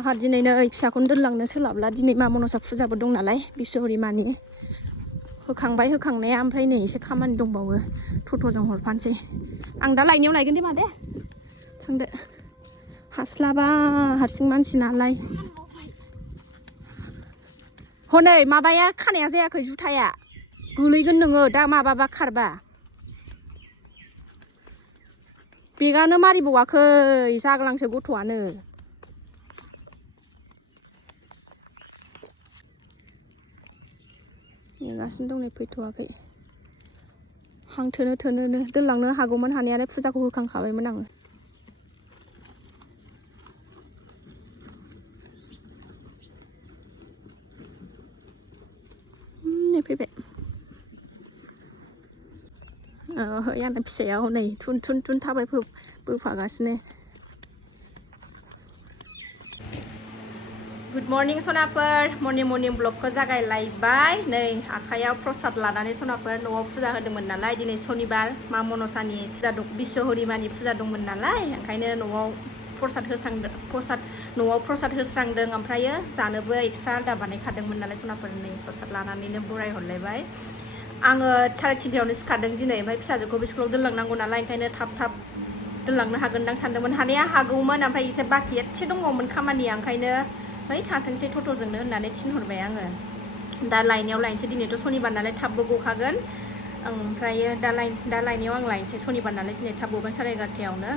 आहा दिनैनो फिसाखौनो दोनलांनो सोलाबला दिनै मा मनसा फुजाबो दं नालाय बिश्वहरि मानि होखांबाय होखांनाया ओमफ्राय नै एसे खामानि दंबावो टट'जों हरफानोसै आं दा लायनायाव लायगोन दे मादे थांदो हास्लाबा हारसिं मानसि नालाय हनै माबाया खानाया जायाखै जुथाया गोलैगोन नोङो दा माबाबा खारबा बेगानो मारिबावाखै जाग्लांसो गथ'आनो नेगासिनो दं नै फैथ'वाखै हां थोनो थोनोनो दोनलांनो हागौमोन हानायालाय फुजाखौ होखांखाबायमोन आङो नै फैबाय आंना फिसाया हनै थुन थुन थुन थाबाय बोफागासिनो गुड मर्निं सनाफोर मर्निं ब्लगखौ जागायलायबाय नै आखायाव प्रसाद लानानै सनाफोर न'आव फुजा होदोंमोन नालाय दिनै सनिबार मा मनसानि फुजा दं बिश्वहरिमानि फुजा दंमोन नालाय ओंखायनो न'आव प्रसाद होस्रांदों ओमफ्रायो जानोबो एक्सट्रा आलदा बानायखादोंमोन नालाय सनाफोर नै प्रसाद लानानैनो बराय हरलायबाय आङो 3:30 सिखारदों दिनै ओमफ्राय फिसाजोखौबो स्कुलाव दोनलांनांगौ नालाय ओंखायनो थाब दोनलांनो हागोनदां सानदोंमोन हानाया हागौमोन ओमफ्राय एसे बाखि एसे दङमोन खामानिया ओंखायनो है थाथोंसै टट'जोंनो होननानै थिनहरबाय आङो दा लायनायाव लायनोसै दिनैथ' सनिबार नालाय थाबबो गखागोन ओमफ्रायो दा लायनायाव आं लायनोसै सनिबार नालाय दिनै थाब गगोन 11:30आवनो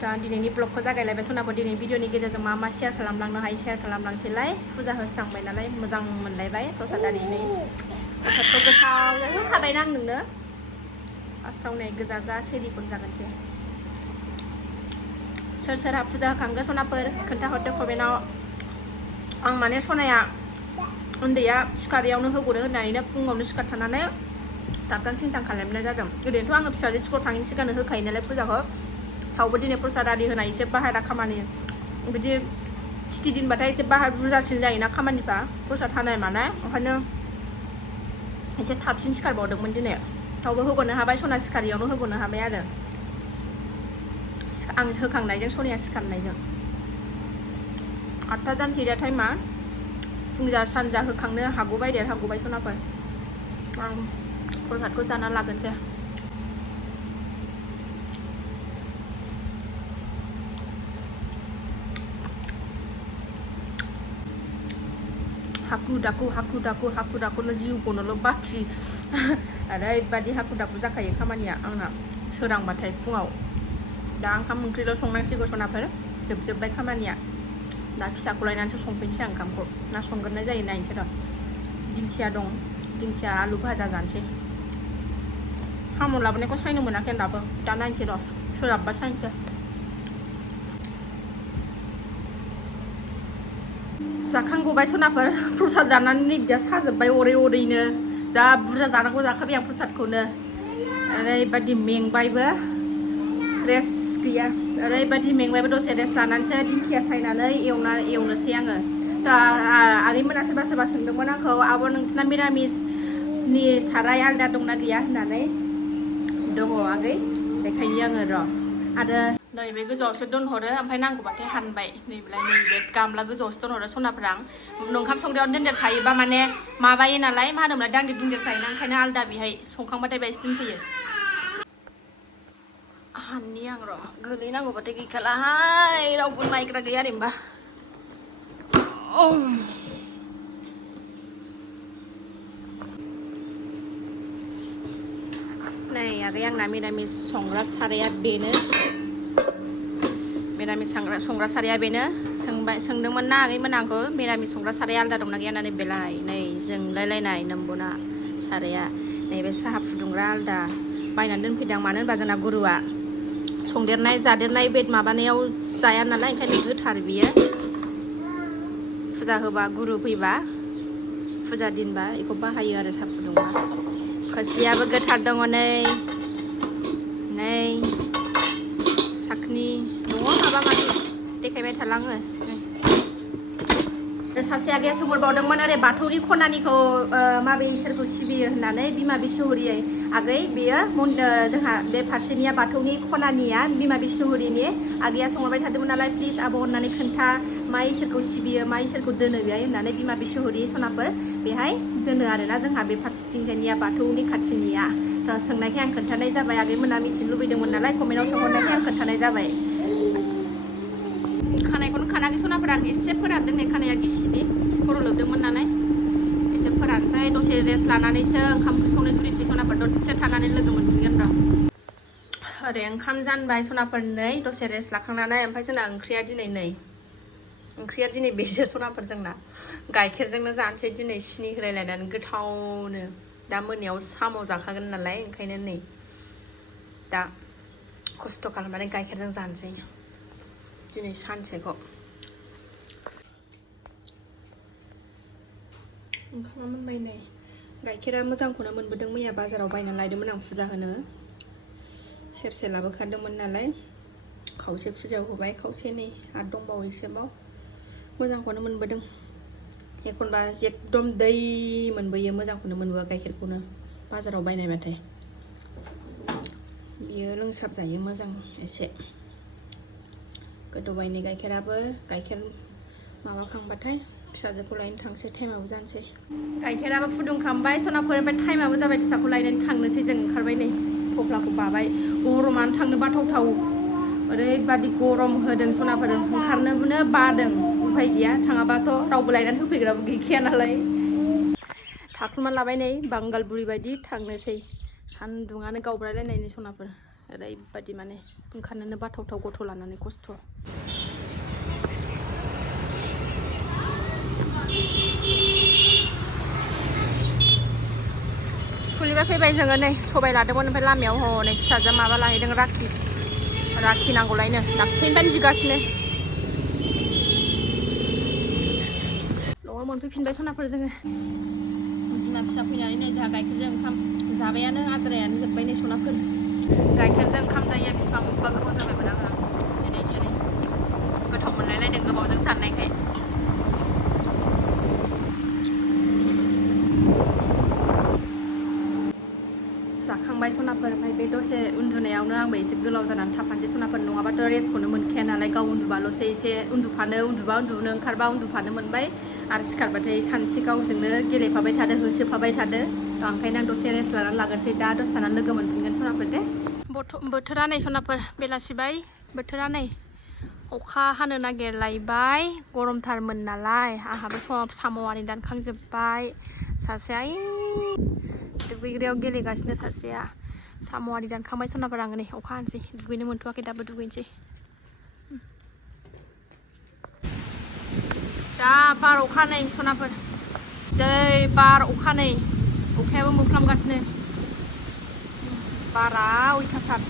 दा दिनैनि ब्लगखौ जागायलायबाय सनाफोर दिनै भिडिअनि गेजेरजों मा शेयार खालामलांनो हायो शेयार खालामलांसैलाय फुजा होस्रांबाय नालाय मोजां मोनलायबाय प्रसादारि नै प्रसादखौ गोथाव होखाबायना आं नोंनो फार्स्टआव नै गोजा जा सेरिखौनो जागोनसै सोर सोरहा फुजा होखांगोन सनाफोर खोन्थाहरदो कमेन्टआव आं माने सनाया उन्दैया सिखारियावनो होग'नो होननानैनो फुङावनो सिखारथानानै थाबथां थिंथां खालामनाय जादों ओरैनोथ' आङो फिसाजो स्कुलाव थाङैनि सिगांनो होखायो नालाय फुजाखौ थावबो दिनै प्रसाद आरि होनाय एसे बाहेरा खामानि बिदि थिथि दिनबाथाय एसे बुरजासिन जायोना खामानिफ्रा प्रसाद हानाय मानाय ओंखायनो एसे थाबसिन सिखारबावदोंमोन दिनै थावबो होग'नो हाबाय सना सिखारियावनो होग'नो हाबाय आरो आं होखांनायजों सनाया सिखारनायजों 8 जानसै दा टाइमा फुंजा सानजा होखांनो हागौबाय सनाफोर आं प्रसादखौ जाना लागोनसै हाखु दाखुनो जिउखौनोल' बाखि ओरैबायदि हाखु दाखु जाखायो खामानिया आंना सोरांबाथाय फुङाव दा ओंखाम ओंख्रिल' संनांसिगौ सनाफोर जोबजोब्बाय खामानिया दा फिसाखौ लायनानैसो संफैनोसै आं ओंखामखौ ना संगोरनाय जायो नायनोसै र' दिंखिया दं दिंखिया आलु भाजा जानोसै साम' लाबोनायखौ सायनो मोनाखै दाबो दा नायनोसै र' सोलाबबा सायनोसै जाखांगबाय सनाफोर प्रसाद जानानै नै बिदा साजोब्बाय अरैनो जा बुरजा जानांगौ जाखाबाय आं प्रसादखौनो ओरैबायदि मेंबायबो रेस्ट गैया ओरैबायदि मेंबायबो दसे रेस्ट लानानैसो दिंखिया सायनानै एवनोसै आङो दा आगैमोना सोरबा सोंदोंमोन आंखौ आब' नोंसिना मिरामिसनि साराय आलदा दंना गैया होननानै दङ आगै देखायनि आङो र' आरो नैबे गोजौआवसो दोनहरो ओमफ्राय नांगौबाथाय हानबाय नैबेलाय नैबे गामला गोजौआवसो दोनहरो सनाफोरा आं ओंखाम संग्रायावनो दोनदेर थायोबा माने माबायो नालाय मा होनोमोनलाय दांदेर दुंदेर थायोना ओंखायनो आलदा बेहाय संखांबाथाय बेहायसो दोनफैयो हाननि आं र' गोलैनांगौबाथाय गैखालाहाय रावबो नायग्रा गैया आरो होमबा नै आगै आंना मिरामिस संग्रा साराया बेनो मिरामिस संग्रा साराया बेनो सोंदोंमोन ना आगैमोन आंखौ मिरामिस संग्रा साराया आलदा दंना गैया होननानै बेलाय नै जोंलायलायनाय नोमबना साराया नैबे साहा फुदुंग्रा आलदा बायनानै दोनफैदों मानो होनबा जोंना गुरुआ संदेरनाय जादेरनाय बे माबानायाव जाया नालाय ओंखायनो गोथार बियो फुजा होबा गुरु फैबा फुजा दिनबा बेखौ बाहायो आरो साहा फुदुंबा खोस्लियाबो गोथार दङ नै साखनि दङ माबा माबि देखायबाय थालाङो सासे आगैया सोंहरबावदोंमोन ओरै बाथौनि खनानिखौ माबे इसोरखौ सिबियो होननानै बिमा बिश्वहरि आगै बेयो जोंहा बे फारसेनिया बाथौनि खनानिया बिमा बिश्वहरिनि आगैया सोंहरबाय थादोंमोन नालाय प्लिज आब' अननानै खोन्था मा इसोरखौ सिबियो मा इसोरखौ दोनो बेहाय होननानै बिमा बिशहरि सनाफोर बेहाय दोनो आरोना जोंहा बे फारसेथिंजायनिया बाथौनि खाथिनिया सोंनायखाय आं खोन्थानाय जाबाय आगैमोना मिथिनो लुबैदोंमोन नालाय कमेन्टआव सोंहरनायखाय आं खोन्थानाय जाबाय खानायखौनो खानाखै सनाफोरा आं एसे फोरानदों नै खानाया गिसिदि खर' लोबदोंमोन नालाय एसे फोरानसै दसे रेस्ट लानानैसो ओंखाम ओंख्रि संनो जुरिनोसै सनाफोर दसे थानानै लोगो मोनफिनगोन र' ओरै ओंखाम जानबाय सनाफोर नै दसे रेस्ट लाखांनानै ओमफ्राय जोंना ओंख्रिया दिनै बेसो सनाफोर जोंना गाइखेरजोंनो जानोसै दिनै सिनि होलायलायनानै गोथावनो दा मोनायाव साम' जाखागोन नालाय ओंखायनो नै दा खस्थ' खालामनानै गाइखेरजों जानोसै दिनै सानसेखौ ओंखामा मोनबाय नै गाइखेरा मोजांखौनो मोनबोदों मैया बाजाराव बायनानै लायदोंमोन आं फुजा होनो सेरसे लाबोखादोंमोन नालाय खावसे फुजायाव होबाय खावसे नै आरो दंबावो एसेबाव मोजांखौनो मोनबोदों एखनबा एकदम दै मोनबोयो मोजांखौनो मोनबोआ गाइखेरखौनो बाजाराव बायनायबाथाय बियो लोंसाबजायो मोजां एसे गोदौबाय नै गाइखेराबो गाइखेर माबाखांबाथाय फिसाजोखौ लायनो थांसै टाइमाबो जानोसै गाइखेराबो फुदुंखांबाय सनाफोर ओमफ्राय टाइमाबो जाबाय फिसाखौ लायनानै थांनोसै जों ओंखारबाय नै थफ्लाखौ बाबाय गरमानो थांनो बाथावथाव ओरैबादि गरम होदों सनाफोर ओंखारनोबो बादों उफाय गैया थाङाबाथ' रावबो लायनानै होफैग्राबो गैखाया नालाय थाखुमा लाबाय नै बांगाल बुरि बायदि थांनोसै सान्दुङानो गावब्रालायनायनि सनाफोर ओरैबादि माने ओंखारनोनो बाथावथाव गथ' लानानै खस्थ' स्कुलनिफ्राय फैबाय जोङो नै सबाय लादोंमोन ओमफ्राय लामायाव हनै फिसाजोआ माबा लाहैदों राखि नांगौलायनो दाख्लैनिफ्रायनो बिगासिनो न'आव मोनफैफिनबाय सनाफोर जोङो बिमा फिसा फैनानै नै जोंहा गाइखेरजों ओंखाम जाबायानो आद्रायानो जोब्बाय नै सनाफोर गाइखेरजों ओंखाम जायो बेसेबांबा गोबाव जाबायमोन आङो दिनैसो नै गोथाव मोनलायलायदों गोबावजों थानायखाय जाखांबाय सनाफोर ओमफ्राय बे दसे उन्दुनायावनो आंबो एसे गोलाव जानानै थाफानोसै सनाफोर नङाबाथ' रेस्टखौनो मोनखाया नालाय गाव उन्दुबाल'सो एसे उन्दुनो ओंखारबा उन्दुफानो मोनबाय आरो सिखारबाथाय सानसे गावजोंनो गेलेफाबाय थादो होसोफाबाय थादो ओंखायनो आं दसे रेस्ट लानानै लागोनसै दा दसे थानानै लोगो मोनफिनगोन सनाफोर दे बोथोरा नै सनाफोर बेलासिबाय बोथोरा नै अखा हानो नागिरलायबाय गरमथारमोन नालाय आंहाबो साम' आरि दानखांजोब्बाय सासेया दुगैग्रायाव गेलेगासिनो सासेया साम' आरि दानखांबाय सनाफोर आङो नै अखा हानोसै दुगैनो मोनथ'वाखै दाबो दुगैनोसै जा बार अखा नै सनाफोर जै बार अखा नै अखायाबो मोफ्लामगासिनो बारा अयथासार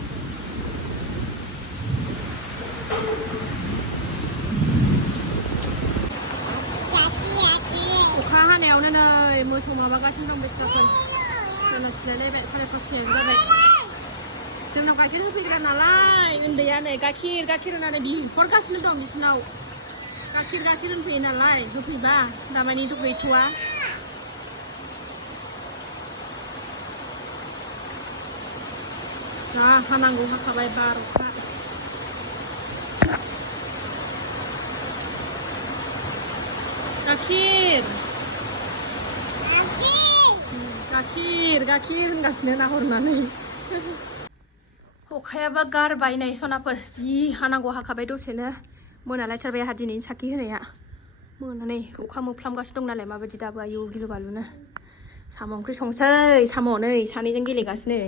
अखा हानायावनो नै मोसौ माबागासिनो दं बेस्राफोर जोंना सिलायलायबाय 5:30 जाबाय जोंनाव गाइखेर होफैग्रा नालाय उन्दैया नै गाइखेर होनानै बिहरगासिनो दं बिसोरनाव गाइखेर होनफैयो नालाय होफैबा दामानिथ' गैथ'वा जा हानांगौ हाखाबाय बार अखा गाइखेर होनगासिनो नाहरनानै अखायाबो गारबाय नै सनाफोर जि हानांगौ हाखाबाय दसेनो मोनालायथारबाय आंहा दिनैनि साखि होनाया मोनानै अखा मोफ्लामगासिनो दं नालाय माबायदि दाबो आयु गिलु बालुनो साम' ओंख्रि संसै साम' नै सानैजों गेलेगासिनो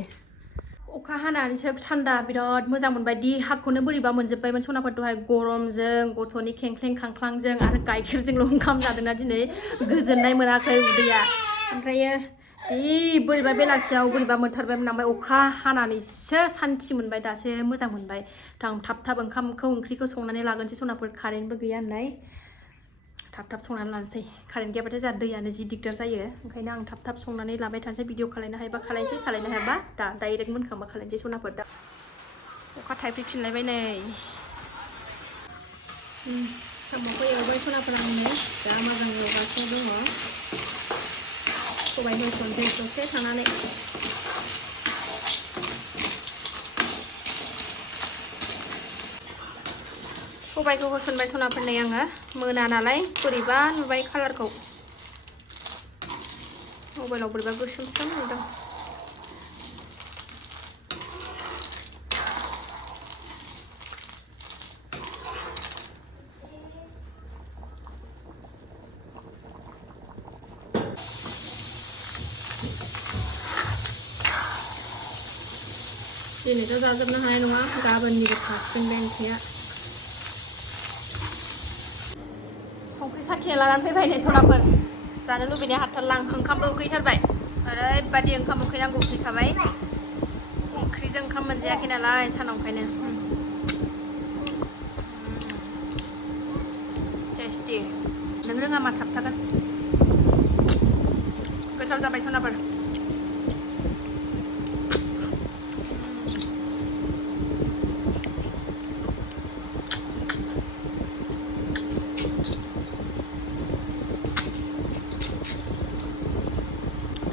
अखा हानानैसो थान्दा बिराद मोजां मोनबाय देहाखौनो बोरैबा मोनजोब्बायमोन सनाफोर दहाय गरमजों गथ'नि खेंख्लें खांख्लांजों आरो गाइखेरजोंल' ओंखाम जादोंना दिनै गोजोननाय मोनाखै उदैया ओमफ्रायो जि बोरैबा बेलासियाव बोरैबा मोनथारबायमोन ओमफ्राय अखा हानानैसो सान्थि मोनबाय दासो मोजां मोनबाय आं थाब ओंख्रिखौ संनानै लागोनसै सनाफोर कारेन्टबो गैया होननाय थाब संनानै लानोसै कारेन्ट गैयाबाथाय जोंहा दैयानो जि दिगदार जायो ओंखायनो आं थाब संनानै लाबाय थानोसै भिडिअ खालायनो हायोबा खालायनोसै खालायनो हायाबा दा डाइरेक्ट मोनखांबा खालायनोसै सनाफोर दा अखा थाइफ्रिफिनलायबाय नै साम'खौ एवबाय सनाफोर आं नै दा मोजां एवगासिनो दङ सबाय होसनसै दसे थानानै सबायखौ होसनबाय सनाफोरनै आङो मोना नालाय बोरैबा नुबाय कालारखौ मबाइलाव बोरैबा गोसोमसोम नुदों दिनैथ' जाजोबनो हानाय नङा गाबोननिबो थासिगोन बे ओंख्रिया संख्रि साखिना लानानै फैबाय नै सनाफोर जानो लुबैनाय हाथारलां ओंखामबो उखैथारबाय ओरैबादि ओंखाम उखैनांगौ उखैखाबाय ओंख्रिजों ओंखाम मोनजायाखै नालाय सानाव ओंखायनो टेस्टि नों रोङा मा थाबथागोन गोथाव जाबाय सनाफोर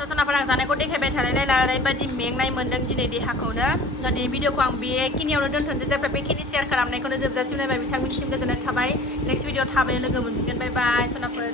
सनाफोर आं जानायखौ देखायबाय थालायलायला ओरैबायदि मेंनाय मोन्दों दिनै देहाखौनो दिनै भिडिअखौ आं बेखिनियावनो दोनथ'नोसै जायफ्रा बेखिनि शेयार खालामनायखौनो जोबजासिम नायबाय बिथांमोननिसिम गोजोननाय थाबाय नेक्स्ट भिडिअ थाबैनो लोगो मोनफिनगोन बाय बाय सनाफोर